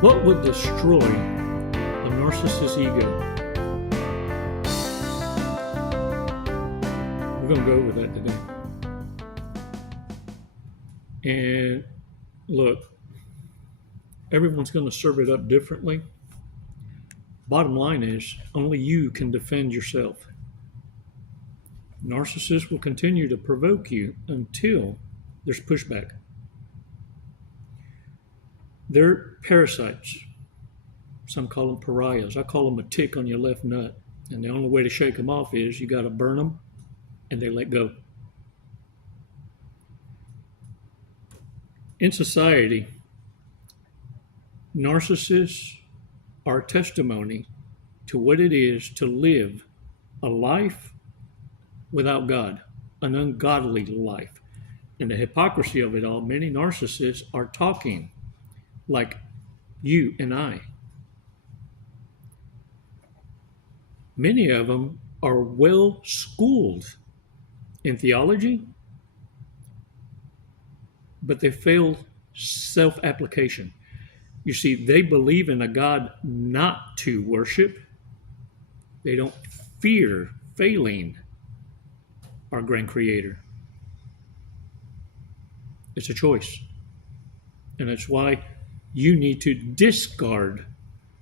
What would destroy the narcissist ego? We're going to go over that today. And look, everyone's going to serve it up differently. Bottom line is, only you can defend yourself. Narcissists will continue to provoke you until there's pushback. They're parasites. Some call them pariahs. I call them a tick on your left nut. And the only way to shake them off is you got to burn them and they let go. In society, narcissists are testimony to what it is to live a life without God, an ungodly life. And the hypocrisy of it all, many narcissists are talking like you and I. Many of them are well schooled in theology, but they fail self-application. You see, they believe in a God not to worship. They don't fear failing our grand creator. It's a choice. And that's why you need to discard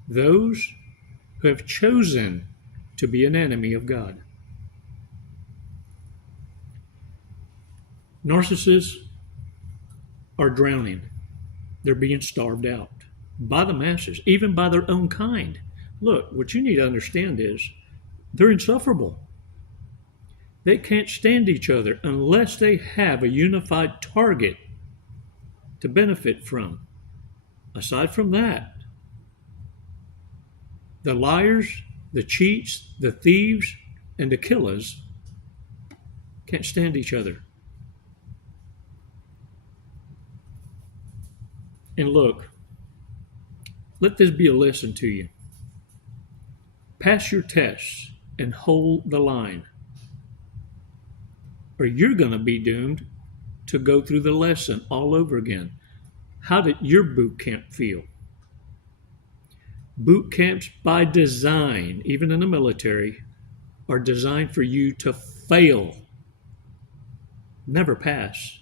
those who have chosen to be an enemy of God. Narcissists are drowning. They're being starved out by the masses, even by their own kind. Look, what you need to understand is they're insufferable. They can't stand each other unless they have a unified target to benefit from. Aside from that, the liars, the cheats, the thieves, and the killers can't stand each other. And look, let this be a lesson to you. Pass your tests and hold the line, or you're going to be doomed to go through the lesson all over again. How did your boot camp feel? Boot camps by design, even in the military, are designed for you to fail, never pass.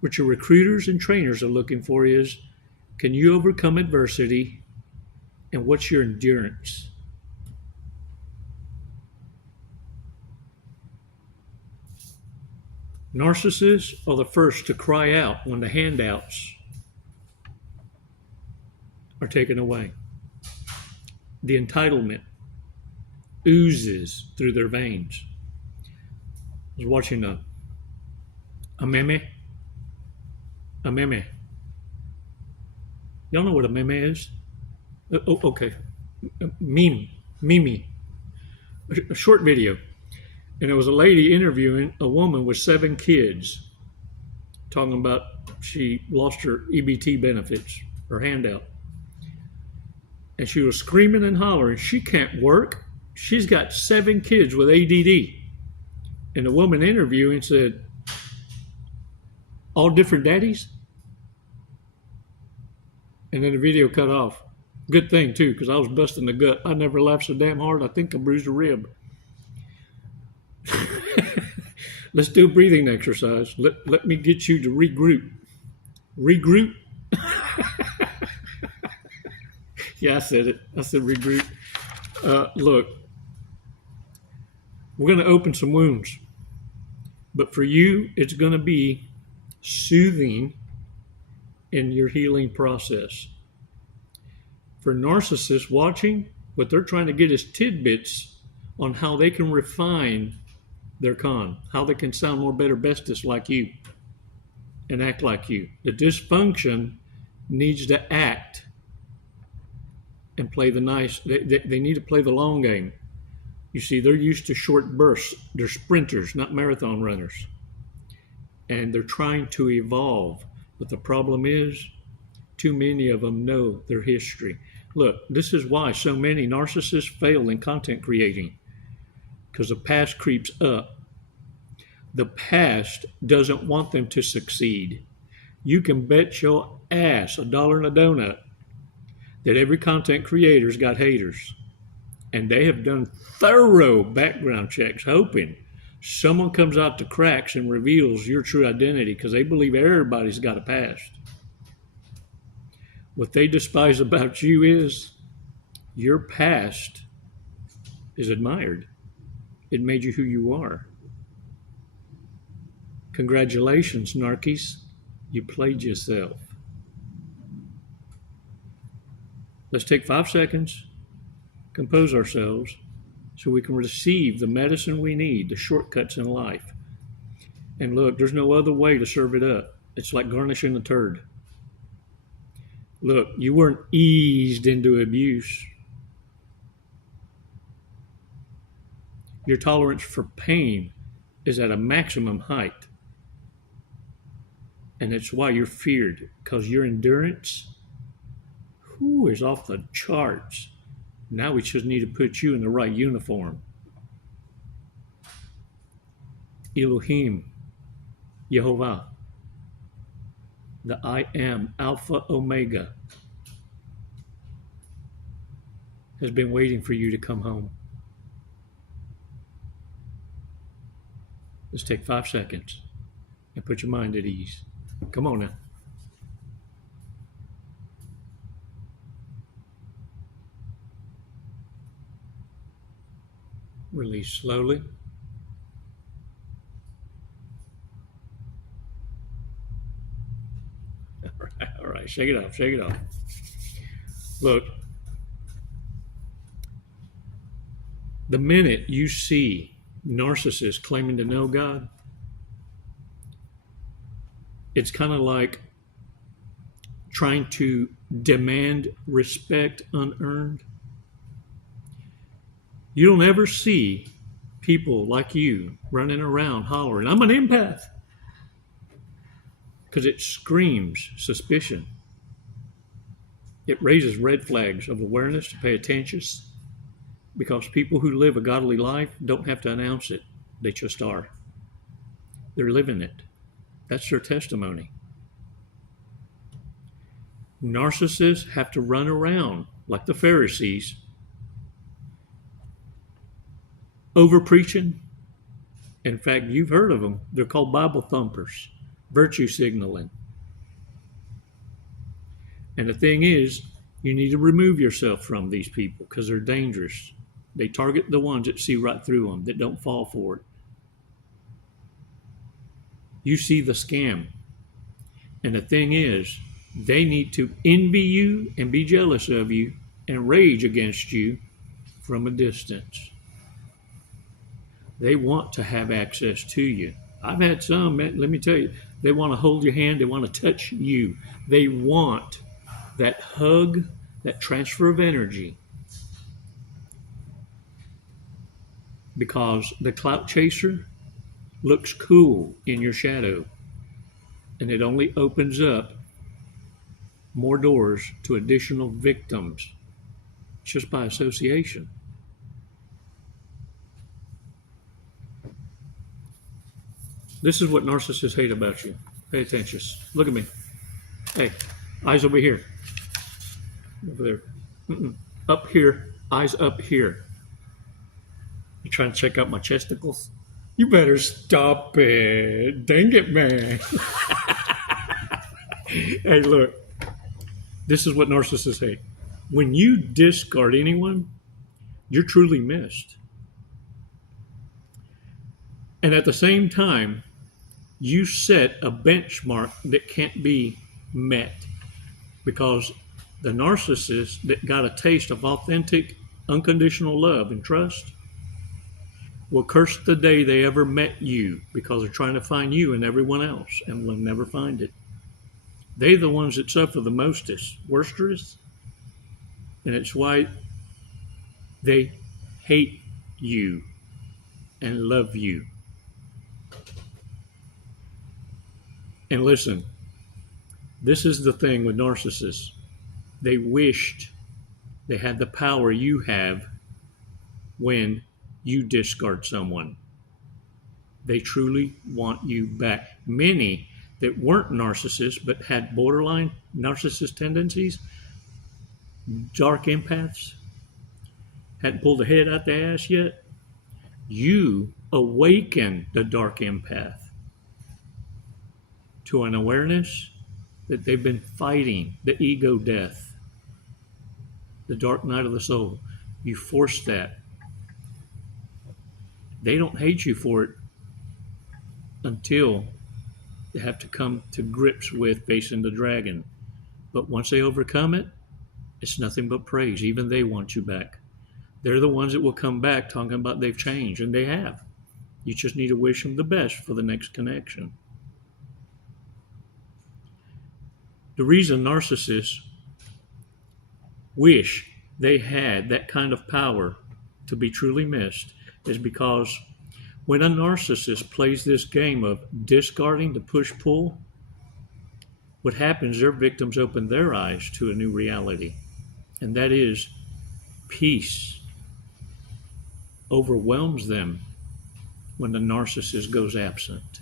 What your recruiters and trainers are looking for is, can you overcome adversity, and what's your endurance? Narcissists are the first to cry out when the handouts are taken away. The entitlement oozes through their veins. I was watching a meme. Y'all know what a meme is? Oh, okay. Meme. A short video. And there was a lady interviewing a woman with 7 kids, talking about she lost her EBT benefits, her handout. And she was screaming and hollering, she can't work. She's got 7 kids with ADD. And the woman interviewing said, all different daddies? And then the video cut off. Good thing, too, because I was busting the gut. I never laughed so damn hard, I think I bruised a rib. Let's do a breathing exercise. Let me get you to regroup. Regroup? Yeah, I said it. I said regroup. Look, we're going to open some wounds. But for you, it's going to be soothing in your healing process. For narcissists watching, what they're trying to get is tidbits on how they can refine their con, how they can sound more better bestest like you and act like you. The dysfunction needs to act and play the nice. They need to play the long game. You see, they're used to short bursts. They're sprinters, not marathon runners. And they're trying to evolve. But the problem is, too many of them know their history. Look, this is why so many narcissists fail in content creating. Because the past creeps up. The past doesn't want them to succeed. You can bet your ass $1 in a donut that every content creator's got haters. And they have done thorough background checks, hoping someone comes out the cracks and reveals your true identity because they believe everybody's got a past. What they despise about you is your past is admired. It made you who you are. Congratulations, Narcissists. You played yourself. Let's take 5 seconds, compose ourselves, so we can receive the medicine we need, the shortcuts in life. And look, there's no other way to serve it up. It's like garnishing a turd. Look, you weren't eased into abuse. Your tolerance for pain is at a maximum height. And it's why you're feared, because your endurance is off the charts. Now we just need to put you in the right uniform. Elohim, Yehovah, the I am, Alpha Omega, has been waiting for you to come home. Let's take 5 seconds and put your mind at ease. Come on now. Release slowly. All right, shake it off, shake it off. Look, the minute you see narcissists claiming to know God, it's kind of like trying to demand respect unearned. You don't ever see people like you running around hollering, I'm an empath, because it screams suspicion. It raises red flags of awareness to pay attention, because people who live a godly life don't have to announce it. They just are. They're living it. That's their testimony. Narcissists have to run around like the Pharisees, over preaching. In fact, you've heard of them. They're called Bible thumpers, virtue signaling. And the thing is, you need to remove yourself from these people because they're dangerous. They target the ones that see right through them, that don't fall for it. You see the scam. And the thing is, they need to envy you and be jealous of you and rage against you from a distance. They want to have access to you. I've had some, let me tell you, they want to hold your hand, they want to touch you. They want that hug, that transfer of energy. Because the clout chaser looks cool in your shadow, and it only opens up more doors to additional victims just by association. This is what narcissists hate about you. Pay attention. Look at me. Hey, eyes over here. Over there. Up here. Eyes up here. You trying to check out my chesticles? You better stop it. Dang it, man. Hey, look. This is what narcissists hate. When you discard anyone, you're truly missed. And at the same time, you set a benchmark that can't be met, because the narcissist that got a taste of authentic, unconditional love and trust will curse the day they ever met you, because they're trying to find you in everyone else and will never find it. They're the ones that suffer the mostest, worstest, and it's why they hate you and love you. And listen, this is the thing with narcissists. They wished they had the power you have when you discard someone. They truly want you back. Many that weren't narcissists but had borderline narcissist tendencies, dark empaths, hadn't pulled the head out the ass yet, you awaken the dark empath to an awareness that they've been fighting the ego death, the dark night of the soul. You force that. They don't hate you for it until they have to come to grips with facing the dragon. But once they overcome it, it's nothing but praise. Even they want you back. They're the ones that will come back talking about they've changed, and they have. You just need to wish them the best for the next connection. The reason narcissists wish they had that kind of power to be truly missed is because when a narcissist plays this game of discarding the push-pull, what happens, their victims open their eyes to a new reality, and that is peace overwhelms them when the narcissist goes absent.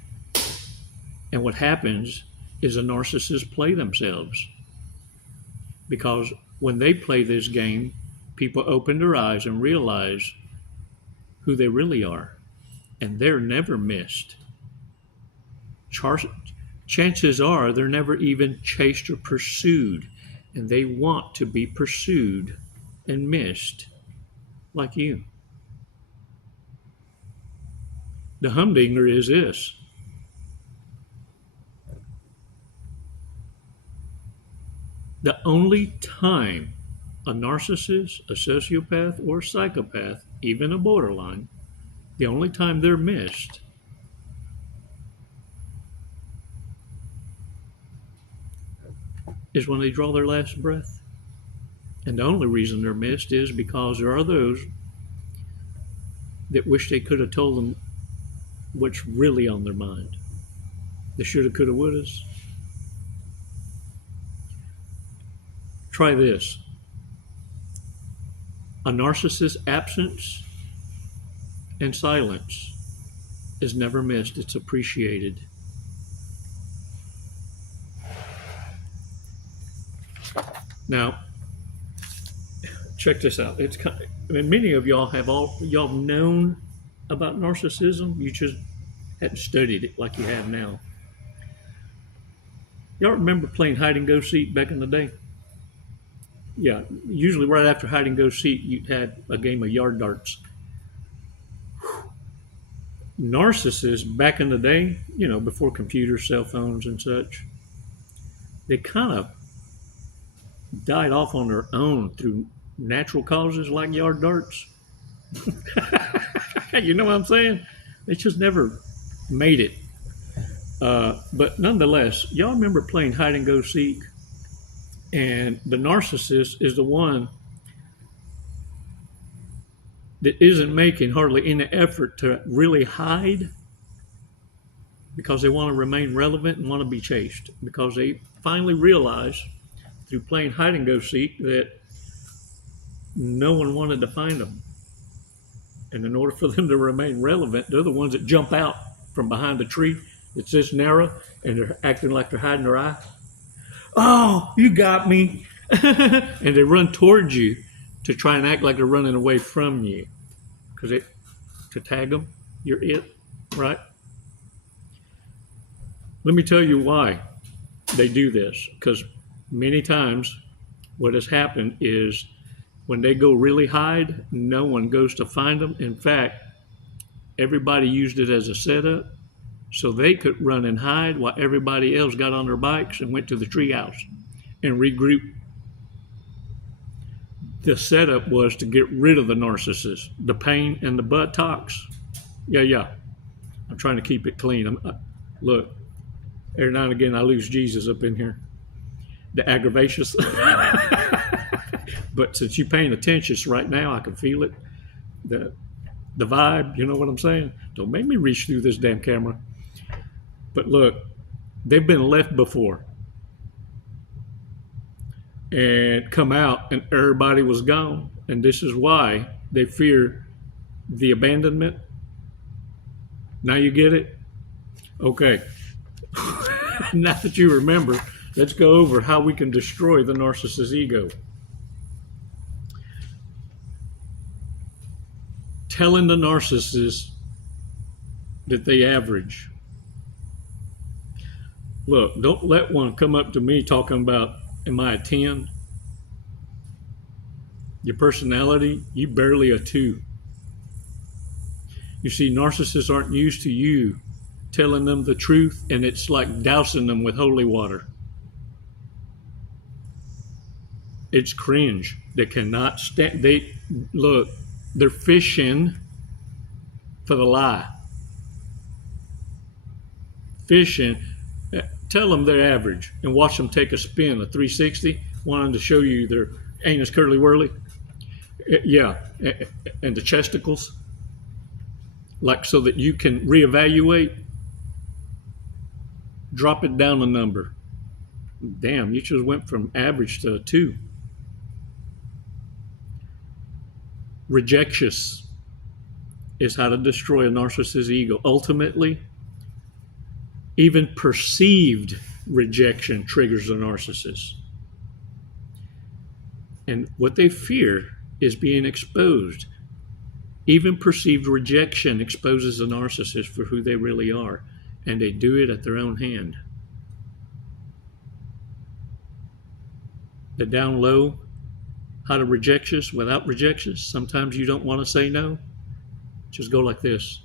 And what happens is the narcissists play themselves, because when they play this game, people open their eyes and realize who they really are, and they're never missed. Chances are they're never even chased or pursued, and they want to be pursued and missed like you. The humdinger is this: the only time a narcissist, a sociopath, or a psychopath, even a borderline, the only time they're missed is when they draw their last breath. And the only reason they're missed is because there are those that wish they could have told them what's really on their mind. The shoulda, coulda, wouldas. Try this. A narcissist's absence and silence is never missed. It's appreciated. Now, check this out. It's kind of, I mean, many of y'all have known about narcissism. You just hadn't studied it like you have now. Y'all remember playing hide and go seek back in the day? Yeah, usually right after hide and go seek, you had a game of yard darts. Narcissists back in the day, you know, before computers, cell phones, and such, they kind of died off on their own through natural causes like yard darts. You know what I'm saying? They just never made it. But nonetheless, y'all remember playing hide and go seek? And the narcissist is the one that isn't making hardly any effort to really hide, because they want to remain relevant and want to be chased, because they finally realize through playing hide and go seek that no one wanted to find them. And in order for them to remain relevant, they're the ones that jump out from behind the tree that's this narrow, and they're acting like they're hiding their eye. Oh, you got me. And they run towards you to try and act like they're running away from you. Because to tag them, you're it, right? Let me tell you why they do this. Because many times what has happened is when they go really hide, no one goes to find them. In fact, everybody used it as a setup so they could run and hide while everybody else got on their bikes and went to the treehouse and regrouped. The setup was to get rid of the narcissist, the pain and the buttocks. Yeah. I'm trying to keep it clean. Look, every now and again I lose Jesus up in here. The aggravations. But since you're paying attention right now, I can feel it. The vibe, you know what I'm saying? Don't make me reach through this damn camera. But look, they've been left before and come out and everybody was gone. And this is why they fear the abandonment. Now you get it? Okay. Now that you remember, let's go over how we can destroy the narcissist ego. Telling the narcissist that they average. Look, don't let one come up to me talking about, am I a 10? Your personality, you barely a 2. You see, narcissists aren't used to you telling them the truth, and it's like dousing them with holy water. It's cringe. They cannot stand. They're fishing for the lie. Fishing. Tell them they're average and watch them take a spin, a 360, wanting to show you their anus curly whirly. Yeah, and the chesticles. Like so that you can reevaluate. Drop it down a number. Damn, you just went from average to a 2. Rejectious is how to destroy a narcissist's ego. Ultimately, even perceived rejection triggers a narcissist. And what they fear is being exposed. Even perceived rejection exposes a narcissist for who they really are, and they do it at their own hand. The down low, how to reject us without rejection. Sometimes you don't want to say no. Just go like this.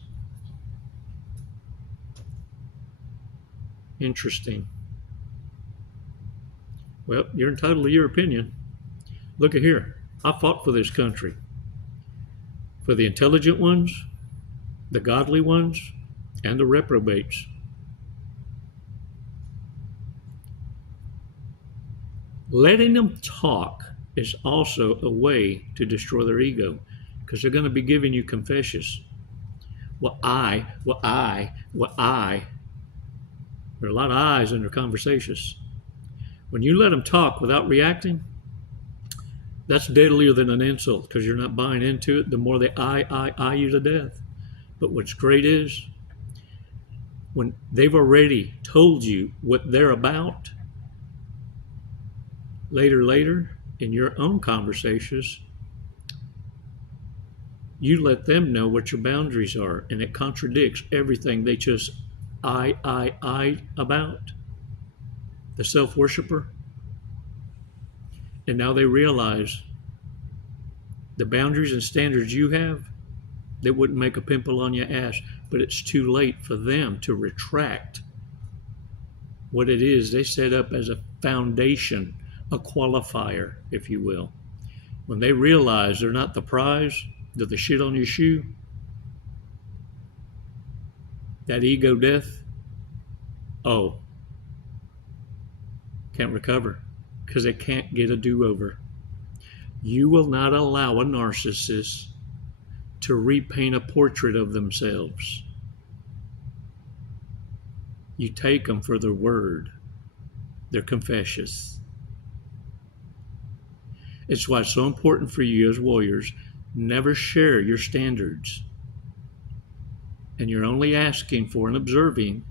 Interesting. Well, you're entitled to your opinion. Look at here. I fought for this country. For the intelligent ones, the godly ones, and the reprobates. Letting them talk is also a way to destroy their ego, because they're going to be giving you confessions. Well, I. There are a lot of I's in their conversations. When you let them talk without reacting, that's deadlier than an insult, because you're not buying into it. The more they I you to death. But what's great is when they've already told you what they're about, later, in your own conversations, you let them know what your boundaries are, and it contradicts everything they just I about. The self-worshiper. And now they realize the boundaries and standards you have, that wouldn't make a pimple on your ass, but it's too late for them to retract what it is they set up as a foundation, a qualifier, if you will. When they realize they're not the prize, they're the shit on your shoe, that ego death, can't recover, because they can't get a do-over. You will not allow a narcissist to repaint a portrait of themselves. You take them for their word, their confessions. It's why it's so important for you as warriors, never share your standards. And you're only asking for and observing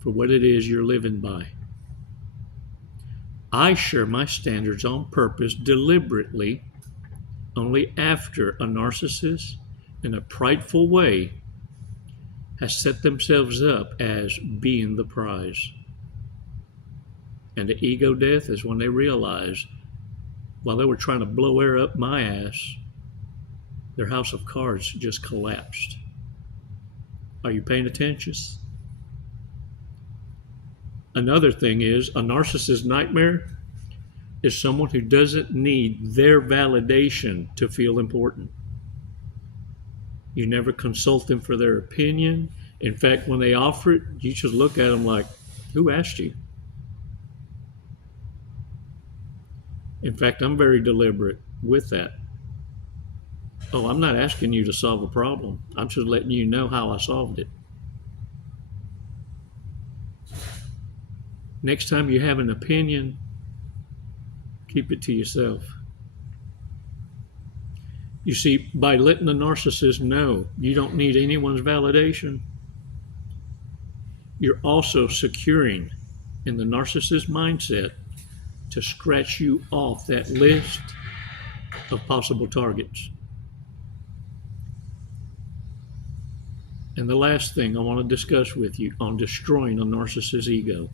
for what it is you're living by. I share my standards on purpose, deliberately, only after a narcissist, in a prideful way, has set themselves up as being the prize. And the ego death is when they realize, while they were trying to blow air up my ass, their house of cards just collapsed. Are you paying attention? Another thing is, a narcissist's nightmare is someone who doesn't need their validation to feel important. You never consult them for their opinion. In fact, when they offer it, you just look at them like, who asked you? In fact, I'm very deliberate with that. I'm not asking you to solve a problem. I'm just letting you know how I solved it. Next time you have an opinion, keep it to yourself. You see, by letting the narcissist know you don't need anyone's validation, you're also securing in the narcissist mindset to scratch you off that list of possible targets. And the last thing I want to discuss with you on destroying a narcissist's ego: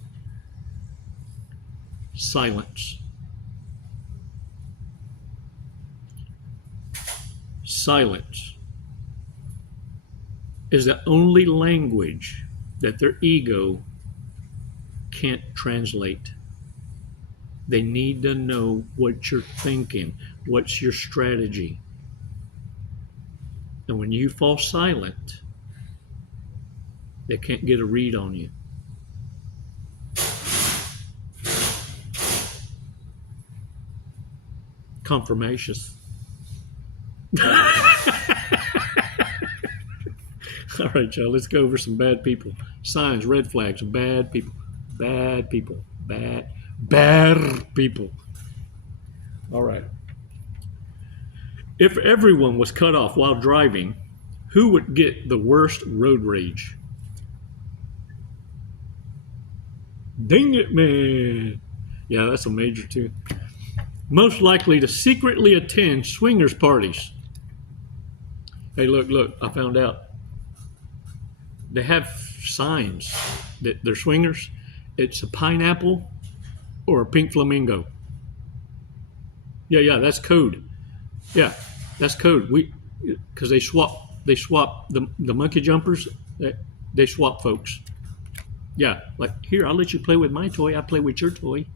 silence. Silence is the only language that their ego can't translate. They need to know what you're thinking, what's your strategy. And when you fall silent, they can't get a read on you. Confirmations. All right, y'all, let's go over some bad people. Signs, red flags, bad people. Bad people. Bad people. All right. If everyone was cut off while driving, who would get the worst road rage? Dang it, man. Yeah, that's a major too. Most likely to secretly attend swingers parties. Hey, look, I found out. They have signs that they're swingers. It's a pineapple or a pink flamingo. Yeah, that's code. Yeah, that's code. Because they swap the monkey jumpers. They swap folks. Yeah, like, here, I'll let you play with my toy. I play with your toy.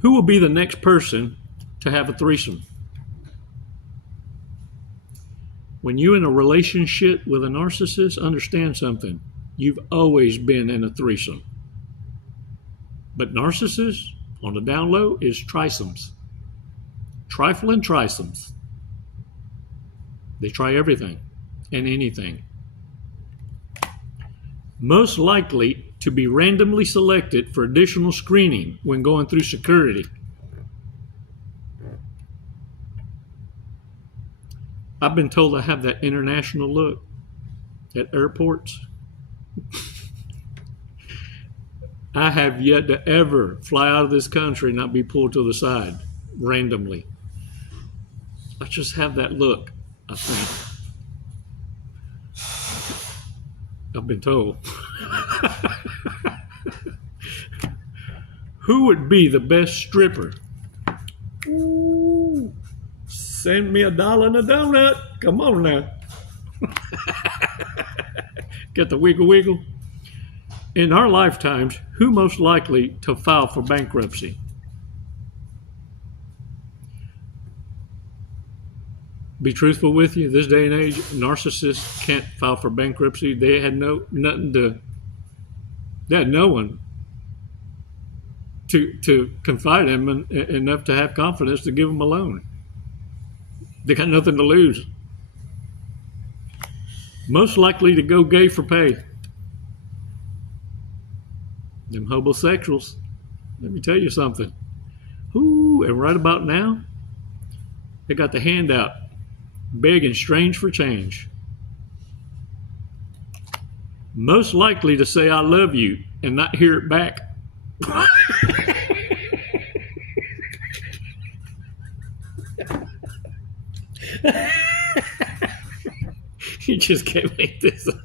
Who will be the next person to have a threesome? When you're in a relationship with a narcissist, understand something. You've always been in a threesome. But narcissists, on the down low, is trisomes. Trifling trisomes. They try everything and anything. Most likely to be randomly selected for additional screening when going through security. I've been told I have that international look at airports. I have yet to ever fly out of this country and not be pulled to the side randomly. I just have that look, I think. I've been told. Who would be the best stripper? Ooh, send me $1 and a donut. Come on now. Get the wiggle wiggle. In our lifetimes, who most likely to file for bankruptcy? Be truthful with you, this day and age, narcissists can't file for bankruptcy. They had no one to confide in enough to have confidence to give them a loan. They got nothing to lose. Most likely to go gay for pay. Them homosexuals, let me tell you something. Ooh, and right about now, they got the hand out, begging strange for change. Most likely to say I love you and not hear it back. You just can't make this up.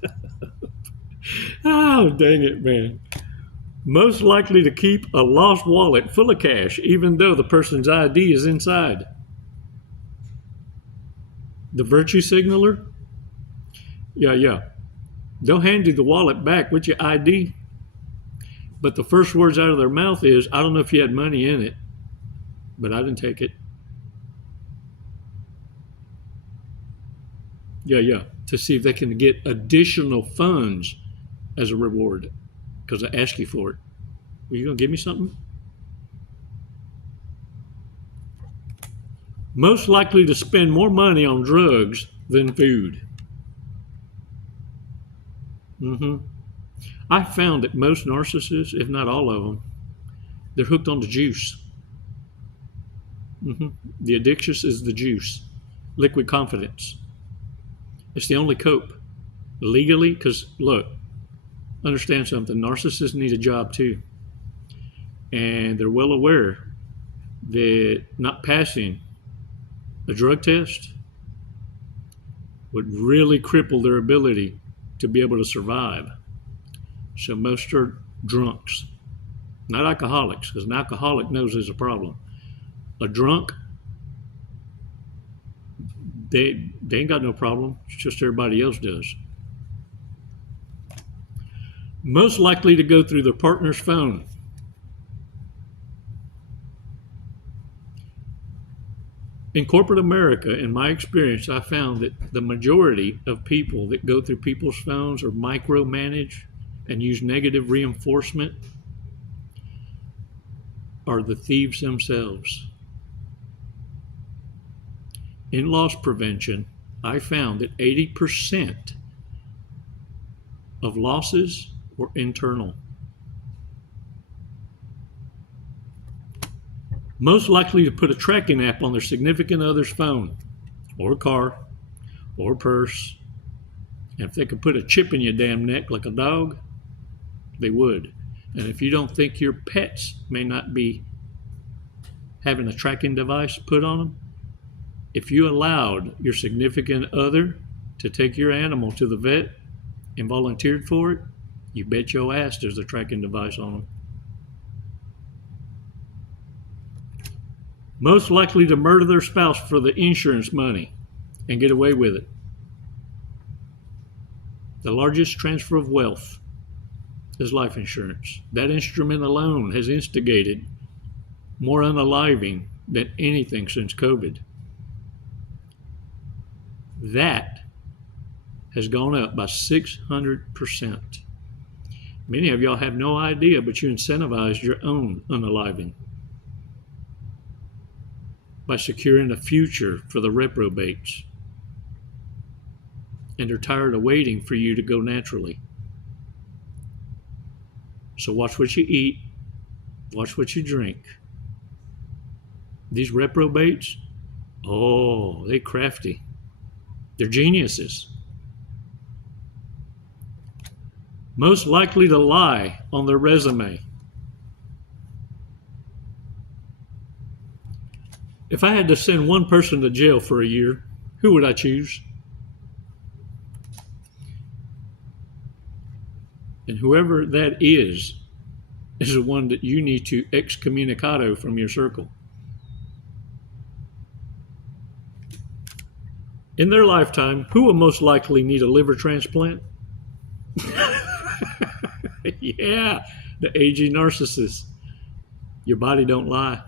Oh, dang it, man. Most likely to keep a lost wallet full of cash, even though the person's ID is inside. The virtue signaler? Yeah. They'll hand you the wallet back with your ID, but the first words out of their mouth is, I don't know if you had money in it, but I didn't take it. Yeah. To see if they can get additional funds as a reward, because I asked you for it. Were you going to give me something? Most likely to spend more money on drugs than food. I found that most narcissists, if not all of them, they're hooked on the juice. The addiction is the juice. Liquid confidence. It's the only cope. Legally, because look, understand something. Narcissists need a job too. And they're well aware that not passing a drug test would really cripple their ability to be able to survive. So most are drunks, not alcoholics, because an alcoholic knows there's a problem. A drunk, they ain't got no problem. It's just everybody else does. Most likely to go through their partner's phone. In corporate America, in my experience, I found that the majority of people that go through people's phones or micromanage and use negative reinforcement are the thieves themselves. In loss prevention, I found that 80% of losses were internal. Most likely to put a tracking app on their significant other's phone or car or purse. And if they could put a chip in your damn neck like a dog, they would. And if you don't think your pets may not be having a tracking device put on them, if you allowed your significant other to take your animal to the vet and volunteered for it, you bet your ass there's a tracking device on them. Most likely to murder their spouse for the insurance money and get away with it. The largest transfer of wealth is life insurance. That instrument alone has instigated more unaliving than anything since COVID. That has gone up by 600%. Many of y'all have no idea, but you incentivized your own unaliving by securing a future for the reprobates. And they're tired of waiting for you to go naturally. So watch what you eat, watch what you drink. These reprobates, oh, they're crafty. They're geniuses. Most likely to lie on their resume. If I had to send one person to jail for a year, who would I choose? And whoever that is the one that you need to excommunicado from your circle. In their lifetime, who will most likely need a liver transplant? Yeah, the aging narcissist. Your body don't lie.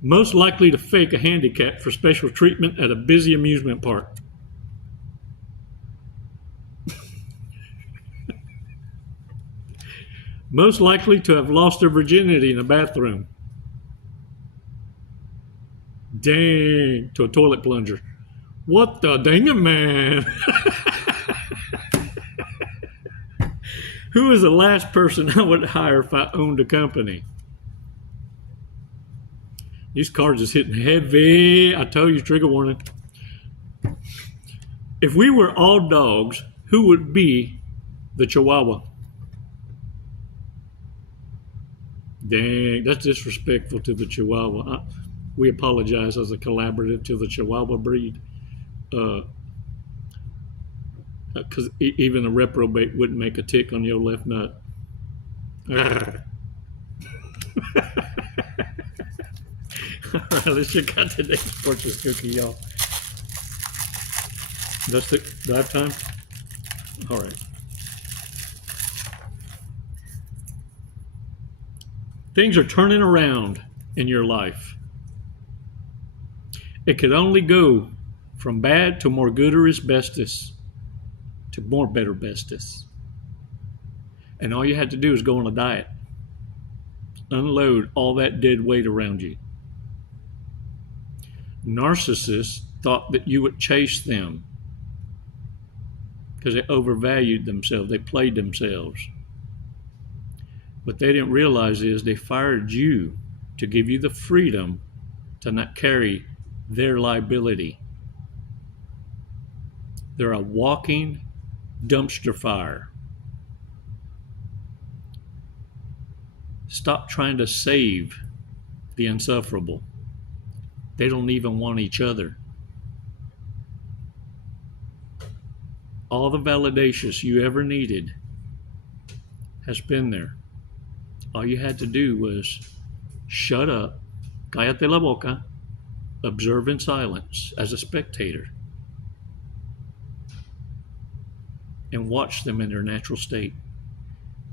Most likely to fake a handicap for special treatment at a busy amusement park. Most likely to have lost their virginity in a bathroom. Dang, to a toilet plunger. What the dang man? Who is the last person I would hire if I owned a company? These cards is hitting heavy. I tell you, trigger warning. If we were all dogs, who would be the Chihuahua? Dang, that's disrespectful to the Chihuahua. We apologize as a collaborative to the Chihuahua breed. Because even a reprobate wouldn't make a tick on your left nut. All right, let's check out today's fortune cookie, y'all. Do I have time? All right. Things are turning around in your life. It could only go from bad to more good or asbestos to more better bestus. And all you had to do is go on a diet. Unload all that dead weight around you. Narcissists thought that you would chase them because they overvalued themselves. They played themselves. What they didn't realize is they fired you to give you the freedom to not carry their liability. They're a walking dumpster fire. Stop trying to save the insufferable. They don't even want each other. All the validations you ever needed has been there. All you had to do was shut up, cállate la boca, observe in silence as a spectator, and watch them in their natural state.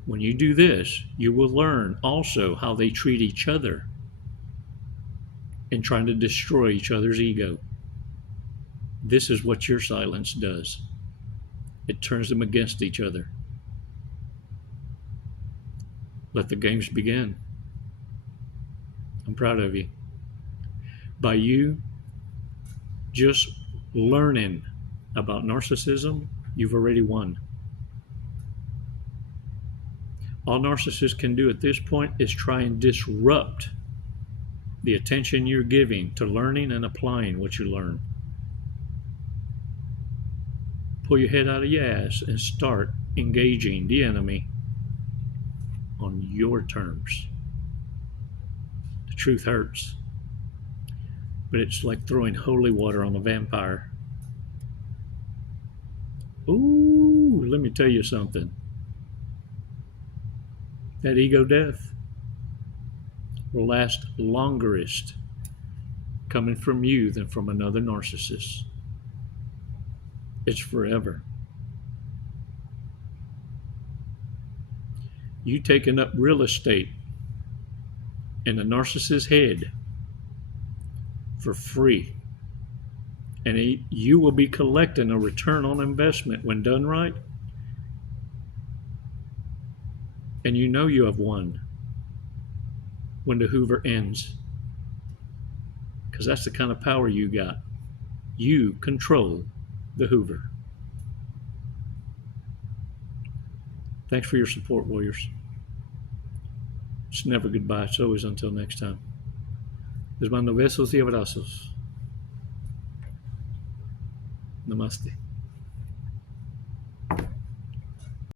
When you do this, you will learn also how they treat each other in trying to destroy each other's ego. This is what your silence does. It turns them against each other. Let the games begin. I'm proud of you. By you just learning about narcissism, you've already won. All narcissists can do at this point is try and disrupt the attention you're giving to learning and applying what you learn. Pull your head out of your ass and start engaging the enemy on your terms. The truth hurts, but it's like throwing holy water on a vampire. Ooh, let me tell you something. That ego death will last longest coming from you than from another narcissist. It's forever. You taking up real estate in the narcissist's head for free. And you will be collecting a return on investment when done right. And you know you have won when the Hoover ends. Because that's the kind of power you got. You control the Hoover. Thanks for your support, warriors. It's never goodbye. It's always until next time. Les mando besos y abrazos. Namaste.